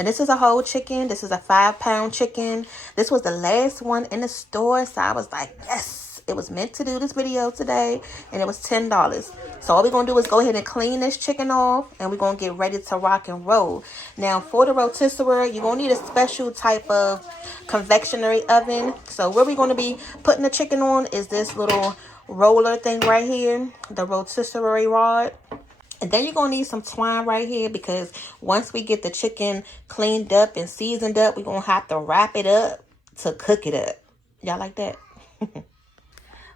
And this is a whole chicken. This is a 5-pound chicken. This was the last one in the store. So I was like, yes, it was meant to do this video today. And it was $10. So all we're going to do is go ahead and clean this chicken off. And we're going to get ready to rock and roll. Now for the rotisserie, you're going to need a special type of confectionery oven. So where we're going to be putting the chicken on is this little roller thing right here. The rotisserie rod. And then you're going to need some twine right here, because once we get the chicken cleaned up and seasoned up, we're going to have to wrap it up to cook it up. Y'all like that?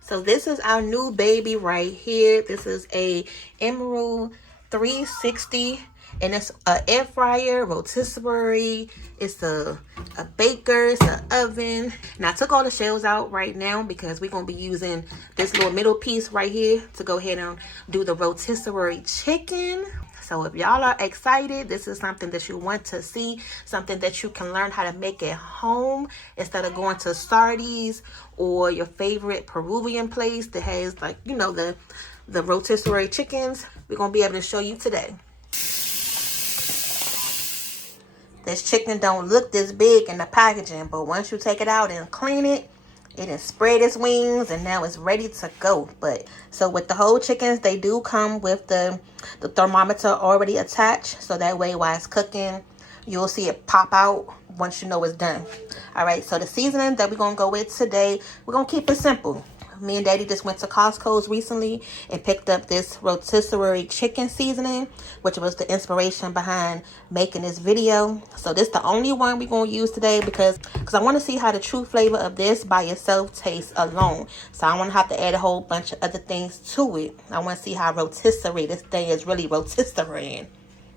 So this is our new baby right here. This is a Emerald 360. And it's an air fryer, rotisserie. It's a baker, it's an oven. And I took all the shells out right now because we're going to be using this little middle piece right here to go ahead and do the rotisserie chicken. So if y'all are excited, this is something that you want to see, something that you can learn how to make at home instead of going to Sardi's or your favorite Peruvian place that has, like, you know, the rotisserie chickens. We're going to be able to show you today. This chicken don't look this big in the packaging, but once you take it out and clean it, it has spread its wings and now it's ready to go. But so with the whole chickens, they do come with the thermometer already attached. So that way while it's cooking, you'll see it pop out once you know it's done. All right, so the seasoning that we're going to go with today, we're going to keep it simple. Me and Daddy just went to Costco's recently and picked up this rotisserie chicken seasoning, which was the inspiration behind making this video. So this is the only one we're going to use today because I want to see how the true flavor of this by itself tastes alone. So I want to have to add a whole bunch of other things to it. I want to see how rotisserie, this thing is really rotisserie,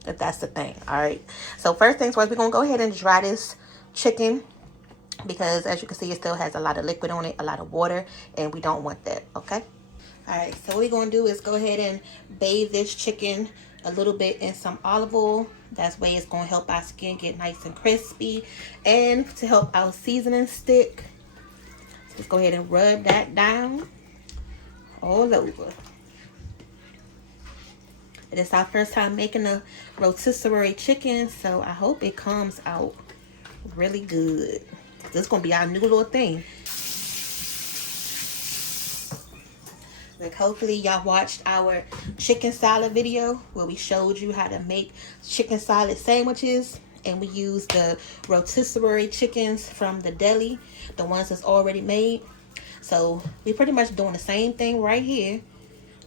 if that's the thing. All right. So first things first, we're going to go ahead and dry this chicken, because as you can see, it still has a lot of liquid on it, a lot of water, and we don't want that. Okay. All right, so what we're going to do is go ahead and bathe this chicken a little bit in some olive oil. That's way it's going to help our skin get nice and crispy, and to help our seasoning stick. So let's go ahead and rub that down all over. It is our first time making a rotisserie chicken, so I hope it comes out really good. This is going to be our new little thing. Like, hopefully y'all watched our chicken salad video where we showed you how to make chicken salad sandwiches. And we used the rotisserie chickens from the deli, the ones that's already made. So we're pretty much doing the same thing right here.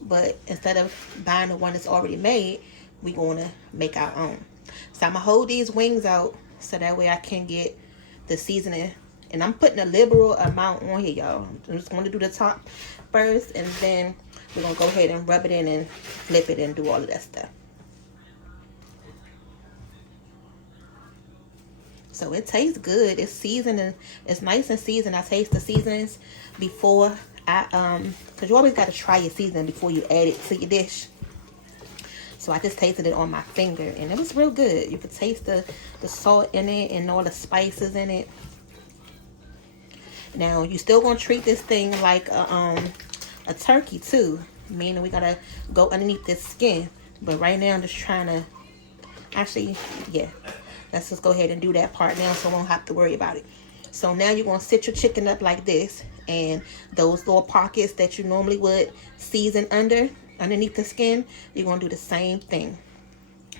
But instead of buying the one that's already made, we're going to make our own. So I'm going to hold these wings out so that way I can get the seasoning. And I'm putting a liberal amount on here, y'all. I'm just going to do the top first, and then we're going to go ahead and rub it in and flip it and do all of that stuff. So it tastes good. It's seasoned and it's nice and seasoned. I taste the seasonings before because you always got to try your seasoning before you add it to your dish. So I just tasted it on my finger and it was real good. You could taste the salt in it and all the spices in it. Now you still gonna treat this thing like a turkey too, meaning we gotta go underneath this skin. But right now I'm just trying to, actually, yeah, let's just go ahead and do that part now so I won't have to worry about it. So now you're gonna sit your chicken up like this, and those little pockets that you normally would season underneath the skin, you're gonna do the same thing.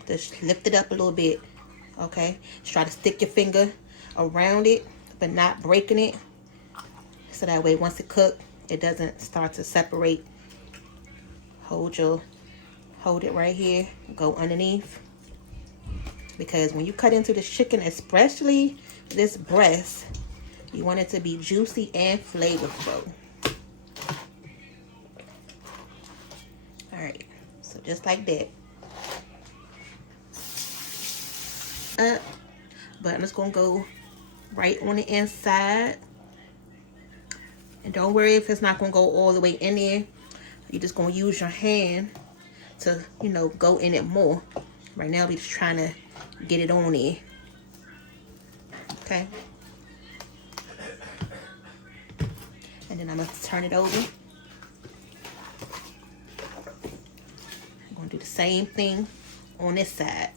Just lift it up a little bit, okay? Just try to stick your finger around it, but not breaking it. So that way, once it cooks, it doesn't start to separate. Hold it right here. Go underneath. Because when you cut into this chicken, especially this breast, you want it to be juicy and flavorful. All right. So just like that. But I'm just going to go right on the inside. And don't worry if it's not going to go all the way in there. You're just going to use your hand to, you know, go in it more. Right now, we're just trying to get it on there. Okay. And then I'm going to turn it over. I'm going to do the same thing on this side.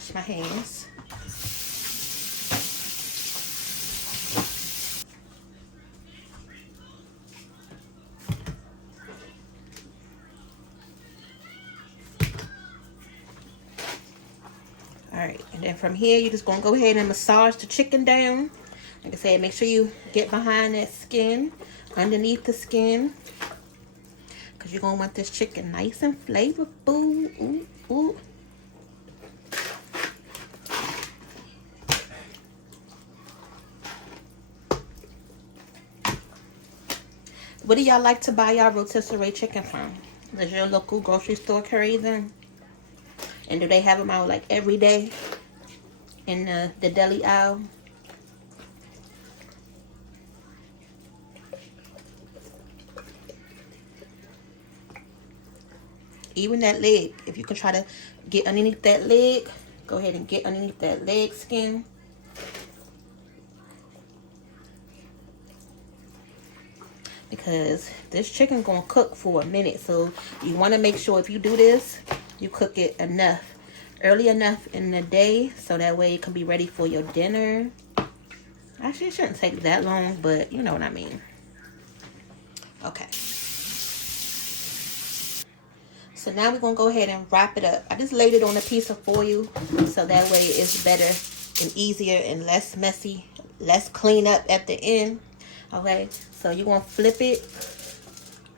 wash my hands. Alright, and then from here, you're just going to go ahead and massage the chicken down. Like I said, make sure you get behind that skin, underneath the skin. Because you're going to want this chicken nice and flavorful. Ooh, ooh. Where do y'all like to buy y'all rotisserie chicken from? Does your local grocery store carry them? And do they have them out like every day in the deli aisle? Even that leg, if you can try to get underneath that leg, go ahead and get underneath that leg skin. Because this chicken gonna cook for a minute, so you want to make sure if you do this, you cook it early enough in the day, so that way it can be ready for your dinner. Actually, it shouldn't take that long, but you know what I mean. Okay. So now we're gonna go ahead and wrap it up. I just laid it on a piece of foil, so that way it's better and easier and less messy, less clean up at the end. Okay, so you're gonna flip it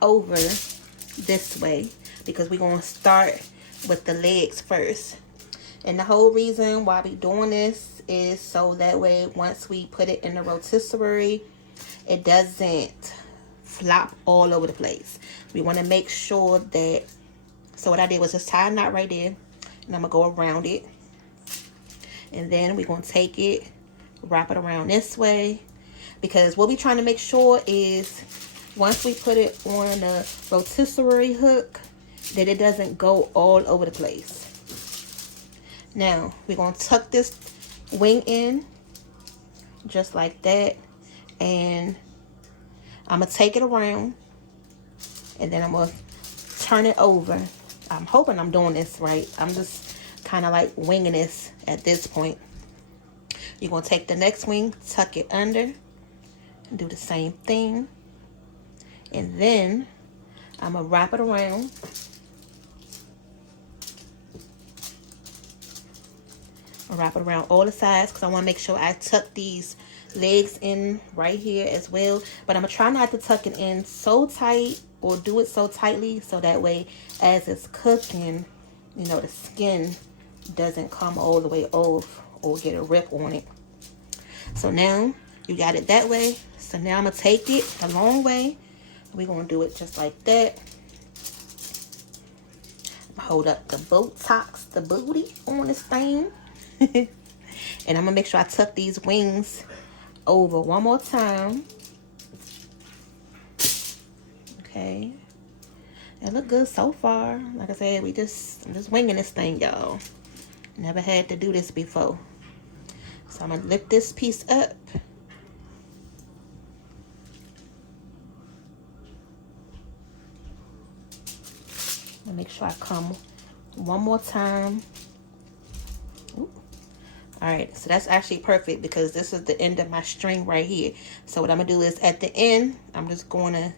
over this way because we're gonna start with the legs first. And the whole reason why we doing this is so that way once we put it in the rotisserie, it doesn't flop all over the place. We want to make sure that, so what I did was just tie a knot right there, and I'm gonna go around it, and then we're gonna take it, wrap it around this way, because what we're trying to make sure is once we put it on the rotisserie hook, that it doesn't go all over the place. Now we're gonna tuck this wing in just like that, and I'm gonna take it around, and then I'm gonna turn it over. I'm hoping I'm doing this right. I'm just kind of like winging this at this point. You're gonna take the next wing, tuck it under, and do the same thing, and then I'm gonna wrap it around. I'll wrap it around all the sides because I want to make sure I tuck these legs in right here as well. But I'm gonna try not to tuck it in so tight or do it so tightly, so that way as it's cooking, you know, the skin doesn't come all the way off or get a rip on it. So now you got it that way. So now I'm gonna take it the long way. We're gonna do it just like that. Hold up the buttocks, the booty on this thing. And I'm gonna make sure I tuck these wings over one more time. Okay, it look good so far. Like I said, I'm just winging this thing, y'all. Never had to do this before. So I'm gonna lift this piece up. And make sure I come one more time. Ooh. All right, so that's actually perfect because this is the end of my string right here. So what I'm gonna do is at the end, I'm just gonna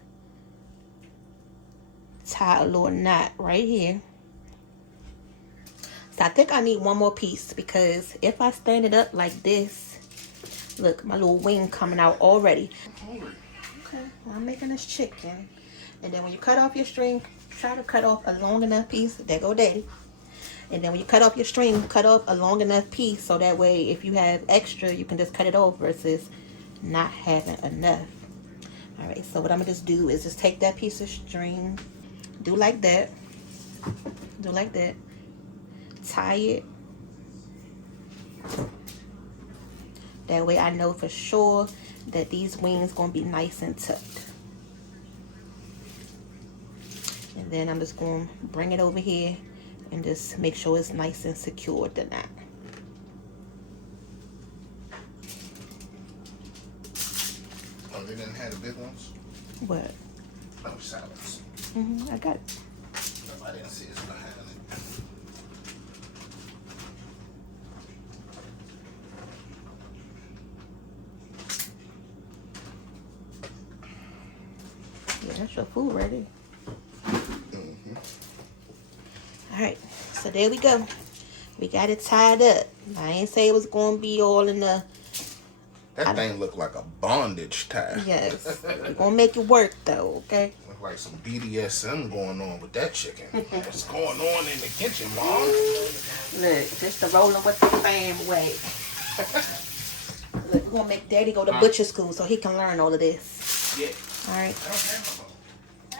tie a little knot right here. So I think I need one more piece, because if I stand it up like this, look, my little wing coming out already. Okay, well, I'm making this chicken. And then when you cut off your string, try to cut off a long enough piece. There go daddy. And then when you cut off your string, cut off a long enough piece, so that way if you have extra, you can just cut it off versus not having enough. All right, so what I'm gonna just do is just take that piece of string, do like that, tie it. That way I know for sure that these wings gonna be nice and tucked. And then I'm just gonna bring it over here and just make sure it's nice and secured to that. Oh, they didn't have the big ones? What? No, salads. I got it. No, I didn't see it behind That's your food ready. All right, so there we go. We got it tied up. I ain't say it was gonna be all in the. That thing look like a bondage tie. Yes, we're gonna make it work though. Okay. Look like some BDSM going on with that chicken. What's going on in the kitchen, Mom? Look, just the rolling with the Pham way. Look, we're gonna make Daddy go to butcher school so he can learn all of this. Yeah. All right.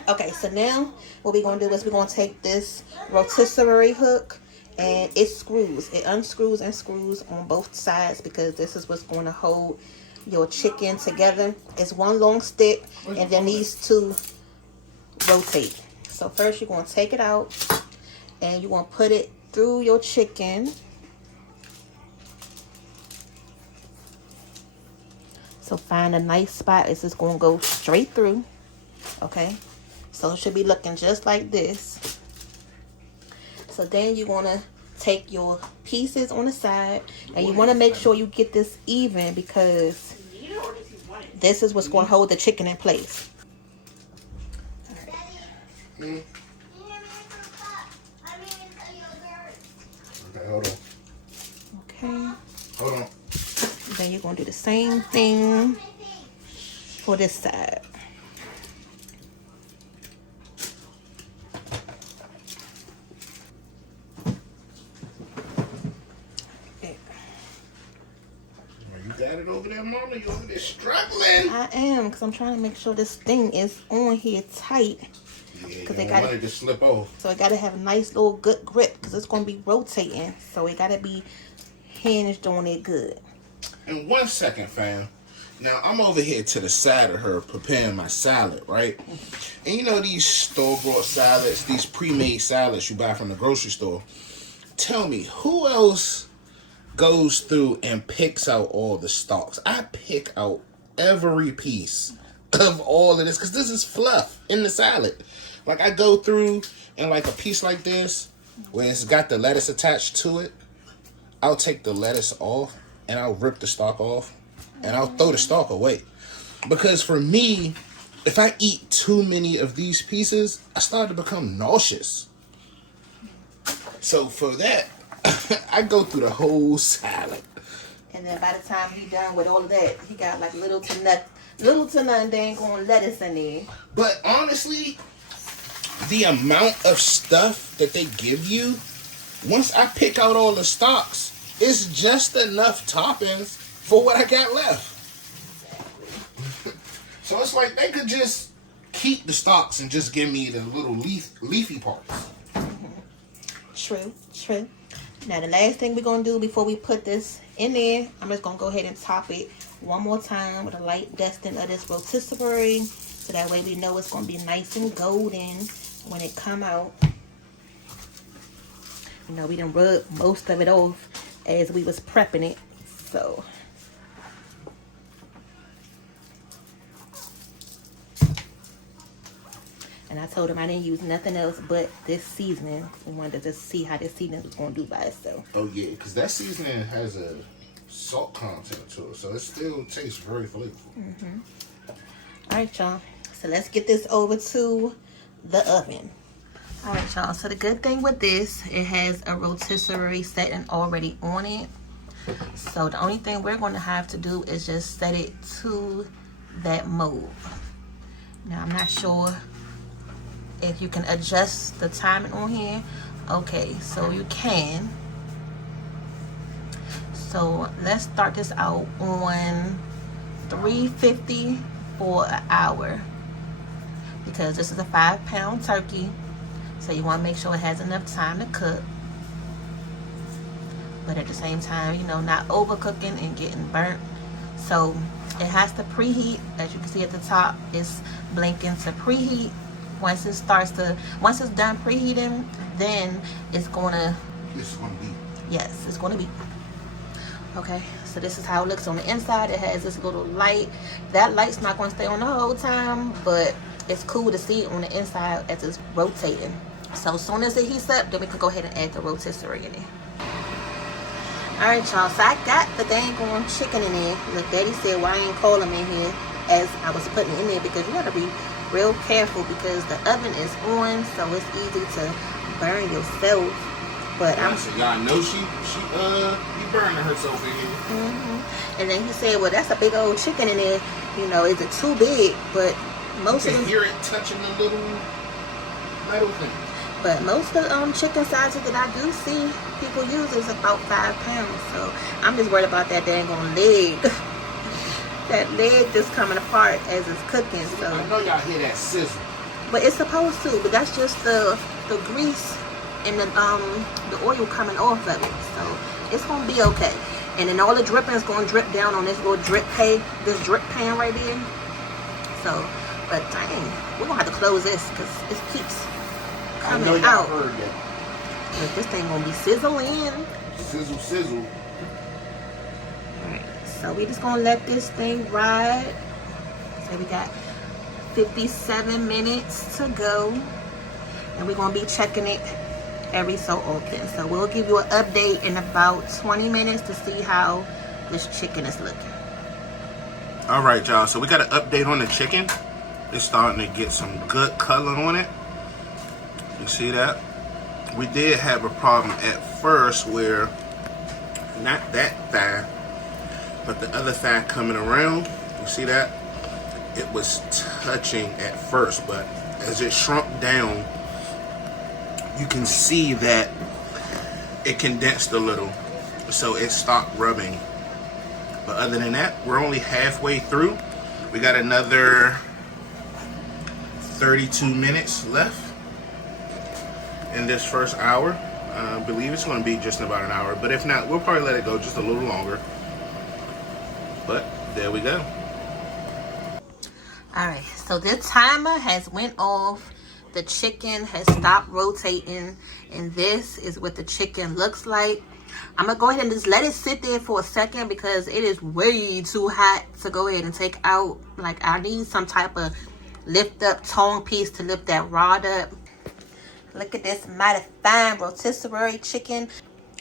Okay, so now what we're going to do is we're going to take this rotisserie hook and it screws. It unscrews and screws on both sides because this is what's going to hold your chicken together. It's one long stick and then these two rotate. So first you're going to take it out and you're going to put it through your chicken. So find a nice spot. It's just going to go straight through. Okay. So it should be looking just like this. So then you're going to take your pieces on the side. And you want to make sure you get this even because this is what's going to hold the chicken in place. Okay, hold on. Okay. Hold on. Then you're going to do the same thing for this side. Got it over there, Mama? You over there struggling? I am, because I'm trying to make sure this thing is on here tight. Yeah, because I want it to slip off. So it got to have a nice little good grip because it's going to be rotating. So it got to be hinged on it good. In 1 second, fam. Now, I'm over here to the side of her preparing my salad, right? And you know these store-bought salads, these pre-made salads you buy from the grocery store. Tell me, who else goes through and picks out all the stalks? I pick out every piece of all of this because this is fluff in the salad. Like I go through and like a piece like this where it's got the lettuce attached to it, I'll take the lettuce off and I'll rip the stalk off and I'll throw the stalk away. Because for me, if I eat too many of these pieces, I start to become nauseous. So for that, I go through the whole salad. And then by the time he done with all of that, he got like little to none dang on lettuce in there. But honestly, the amount of stuff that they give you, once I pick out all the stalks, it's just enough toppings for what I got left. So it's like they could just keep the stalks and just give me the little leafy parts. True. Now the last thing we're going to do before we put this in there, I'm just going to go ahead and top it one more time with a light dusting of this rotisserie. So that way we know it's going to be nice and golden when it come out. You know, we done rubbed most of it off as we was prepping it. So and I told him I didn't use nothing else but this seasoning. We wanted to just see how this seasoning was going to do by itself. Oh, yeah, because that seasoning has a salt content to it, so it still tastes very flavorful. Mm-hmm. All right, y'all. So let's get this over to the oven. All right, y'all. So the good thing with this, it has a rotisserie setting already on it. So the only thing we're going to have to do is just set it to that mode. Now, I'm not sure if you can adjust the timing on here. Okay, so you can. So let's start this out on 350 for an hour because this is a 5-pound turkey, so you want to make sure it has enough time to cook, but at the same time, you know, not overcooking and getting burnt. So it has to preheat. As you can see at the top, it's blinking to preheat. Once it's done preheating, then it's gonna be. Yes, it's gonna be. Okay, so this is how it looks on the inside. It has this little light. That light's not gonna stay on the whole time, but it's cool to see it on the inside as it's rotating. So as soon as it heats up, then we can go ahead and add the rotisserie in it. Alright, y'all, so I got the dang on chicken in there. Look, Daddy said, why I ain't call him in here as I was putting it in there, because you gotta be real careful because the oven is on, so it's easy to burn yourself. But y'all know she be burning herself in here. And then he said, well, that's a big old chicken in there. You know, is it too big? But most you of can hear it touching the little metal thing. But most of the chicken sizes that I do see people use is about 5 pounds. So I'm just worried about that dang on leg. That leg just coming apart as it's cooking. So I know y'all hear that sizzle. But it's supposed to. But that's just the grease and the oil coming off of it. So it's gonna be okay. And then all the dripping is gonna drip down on this little drip pan right there. So, but dang, we're gonna have to close this because it keeps coming out. Heard that. But this thing gonna be sizzling. Sizzle, sizzle. Alright, so we just gonna let this thing ride. So we got 57 minutes to go. And we're gonna be checking it every so often. So we'll give you an update in about 20 minutes to see how this chicken is looking. Alright, y'all, so we got an update on the chicken. It's starting to get some good color on it. You see that? We did have a problem at first where not that thigh, but the other thigh coming around. You see that? It was touching at first, but as it shrunk down, you can see that it condensed a little, so it stopped rubbing. But other than that, we're only halfway through. We got another 32 minutes left in this first hour. I believe it's going to be just about an hour, but if not, we'll probably let it go just a little longer. But there we go. Alright, so this timer has went off. The chicken has stopped rotating, and this is what the chicken looks like. I'm gonna go ahead and just let it sit there for a second because it is way too hot to go ahead and take out. Like, I need some type of lift up tongue piece to lift that rod up. Look at this mighty fine rotisserie chicken.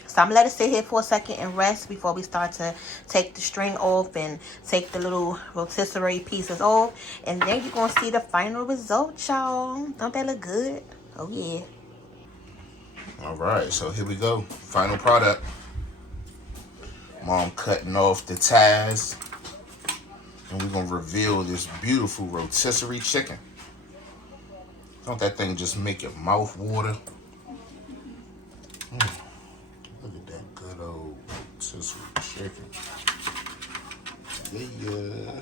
So I'm gonna let it sit here for a second and rest before we start to take the string off and take the little rotisserie pieces off. And then you're gonna see the final result, y'all. Don't that look good? Oh yeah. Alright, so here we go. Final product. Mom cutting off the ties. And we're gonna reveal this beautiful rotisserie chicken. Don't that thing just make your mouth water? Look at that good old rotisserie chicken. Yeah.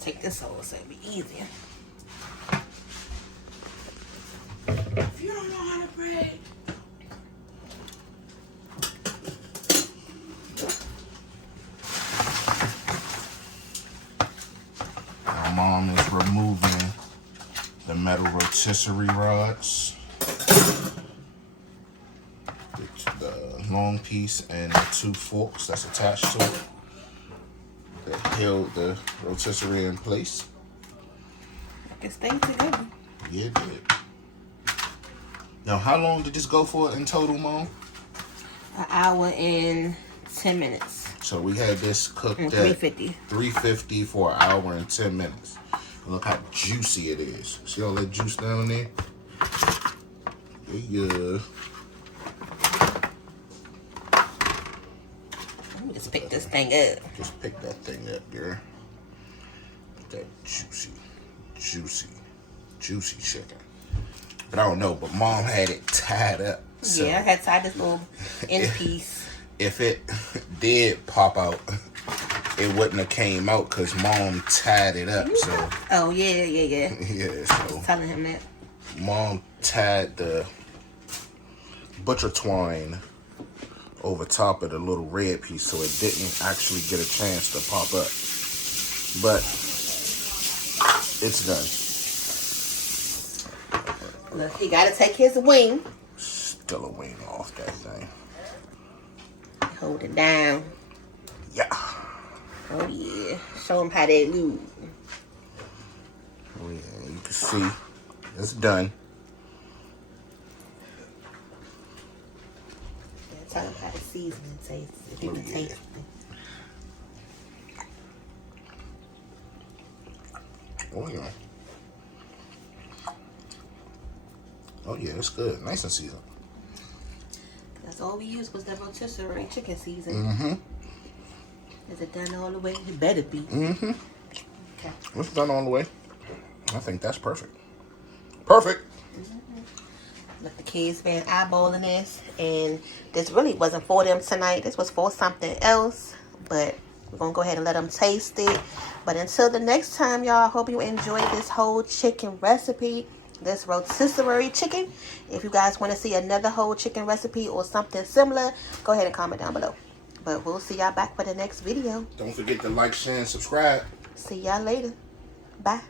Take this over so it'll be easier. If you don't know how to braid. My mom is removing the metal rotisserie rods. The long piece and the 2 forks that's attached to it that held the rotisserie in place. It stayed together. Yeah, it did. Now, how long did this go for in total, Mom? An hour and 10 minutes. So we had this cooked at 350. 350 for an hour and 10 minutes. Look how juicy it is. See all that juice down there? Yeah. Let me just pick this thing up. Just pick that thing up, girl. That juicy chicken. But I don't know, but Mom had it tied up. So yeah, I had tied this little end piece. If it did pop out, it wouldn't have came out because Mom tied it up. So oh yeah. yeah, so I was telling him that. Mom tied the butcher twine over top of the little red piece so it didn't actually get a chance to pop up. But it's done. Look, he gotta take his wing. Still a wing off that thing. Hold it down. Yeah. Oh yeah. Show him how they lose. Oh, yeah, you can see it's done. how the seasoning tastes. If you can taste it. Oh yeah. Oh yeah, it's good. Nice and seasoned. That's all we used was the rotisserie chicken season. Mm-hmm. Is it done all the way? It better be. Mm-hmm. Okay. It's done all the way. I think that's perfect. Perfect. Look, the kids been eyeballing this, and this really wasn't for them tonight. This was for something else, but we're gonna go ahead and let them taste it. But until the next time, y'all, I hope you enjoyed this whole chicken recipe, this rotisserie chicken. If you guys want to see another whole chicken recipe or something similar, go ahead and comment down below. But we'll see y'all back for the next video. Don't forget to like, share, and subscribe. See y'all later. Bye.